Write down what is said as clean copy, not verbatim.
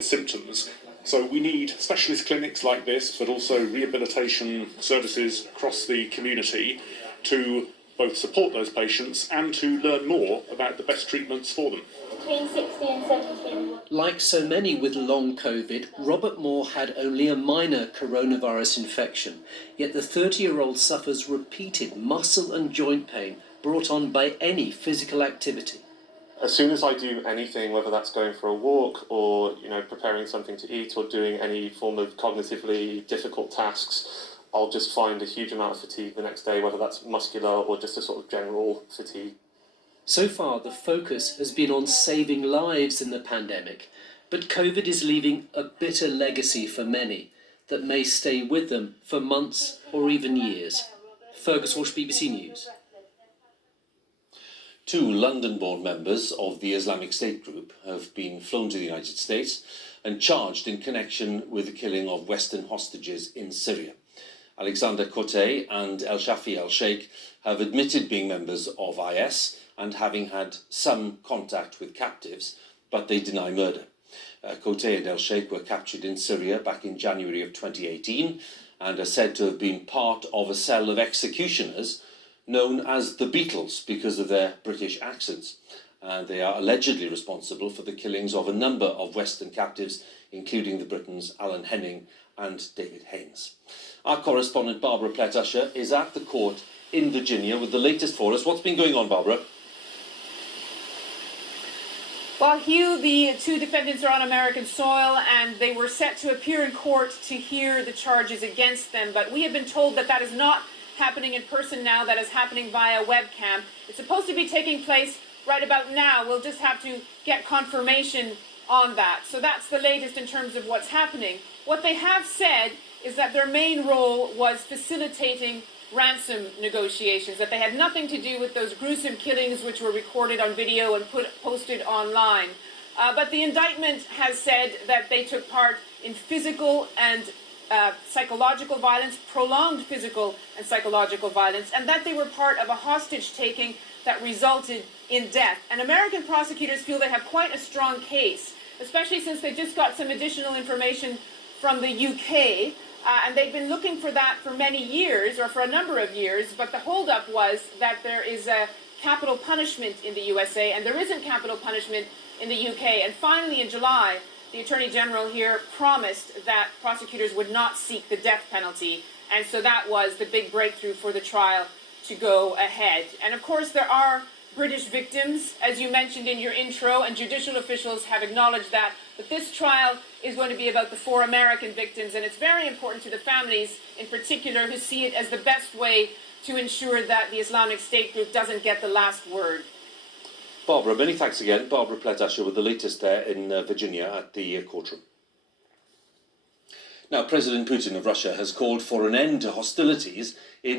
symptoms. So we need specialist clinics like this, but also rehabilitation services across the community to both support those patients and to learn more about the best treatments for them. Between 60 and 70. Like so many with long COVID, Robert Moore had only a minor coronavirus infection, yet the 30-year-old suffers repeated muscle and joint pain brought on by any physical activity. As soon as I do anything, whether that's going for a walk or preparing something to eat or doing any form of cognitively difficult tasks, I'll just find a huge amount of fatigue the next day, whether that's muscular or just a sort of general fatigue. So far, the focus has been on saving lives in the pandemic, but COVID is leaving a bitter legacy for many that may stay with them for months or even years. Fergus Walsh, BBC News. 2 London-born members of the Islamic State group have been flown to the United States and charged in connection with the killing of Western hostages in Syria. Alexander Kotey and El Shafi El-Sheikh have admitted being members of IS and having had some contact with captives, but they deny murder. Kotey and El-Sheikh were captured in Syria back in January of 2018 and are said to have been part of a cell of executioners known as the Beatles because of their British accents. They are allegedly responsible for the killings of a number of Western captives, including the Britons Alan Henning and David Haines. Our correspondent Barbara Plett-Usher is at the court in Virginia with the latest for us. What's been going on, Barbara? Well, Hugh, the 2 defendants are on American soil and they were set to appear in court to hear the charges against them. But we have been told that that is not happening in person now, that is happening via webcam. It's supposed to be taking place right about now. We'll just have to get confirmation on that. So that's the latest in terms of what's happening. What they have said is that their main role was facilitating ransom negotiations, that they had nothing to do with those gruesome killings which were recorded on video and posted online. But the indictment has said that they took part in physical and psychological violence, prolonged physical and psychological violence, and that they were part of a hostage-taking that resulted in death. And American prosecutors feel they have quite a strong case, especially since they just got some additional information from the UK, and they've been looking for that for many years, or for a number of years, but the holdup was that there is a capital punishment in the USA, and there isn't capital punishment in the UK. And finally, in July, the Attorney General here promised that prosecutors would not seek the death penalty, and so that was the big breakthrough for the trial to go ahead. And of course, there are British victims, as you mentioned in your intro, and judicial officials have acknowledged that. But this trial is going to be about the 4 American victims, and it's very important to the families in particular who see it as the best way to ensure that the Islamic State group doesn't get the last word. Barbara, many thanks again. Barbara Plett-Usher with the latest there in Virginia at the courtroom. Now, President Putin of Russia has called for an end to hostilities in